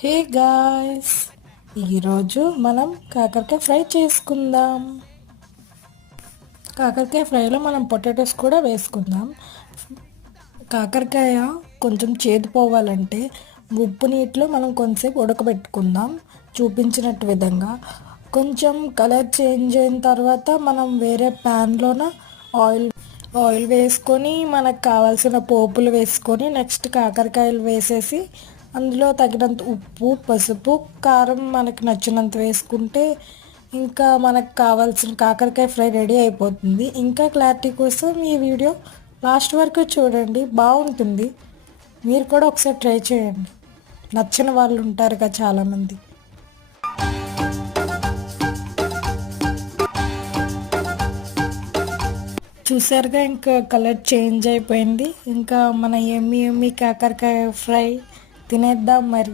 Hey guys, ఈరోజు మనం కాకరకాయ ఫ్రై చేసుకుందాం. కాకరకాయ ఫ్రైలో మనం పొటాటోస్ కూడా వేసుకుందాం. కాకరకాయ కొంచెం చేదు పోవాలంటే ఉప్పు నీటిలో మనం కొంచెంసేపు ఉడకబెట్టుకుందాం. చూపించినట్టు విధంగా కొంచెం కలర్ చేంజ్ అయిన తర్వాత మనం వేరే ప్యాన్లోన ఆయిల్ వేసుకొని మనకు కావాల్సిన పోపులు వేసుకొని నెక్స్ట్ కాకరకాయలు వేసేసి అందులో తగినంత ఉప్పు, పసుపు, కారం మనకు నచ్చినంత వేసుకుంటే ఇంకా మనకు కావాల్సిన కాకరకాయ ఫ్రై రెడీ అయిపోతుంది. ఇంకా క్లారిటీ కోసం ఈ వీడియో లాస్ట్ వరకు చూడండి, బాగుంటుంది. మీరు కూడా ఒకసారి ట్రై చేయండి, నచ్చిన వాళ్ళు ఉంటారుగా చాలామంది. చూసారుగా ఇంకా కలర్ చేంజ్ అయిపోయింది. ఇంకా మన ఎమ్మి కాకరకాయ ఫ్రై తినేద్దాం మరి.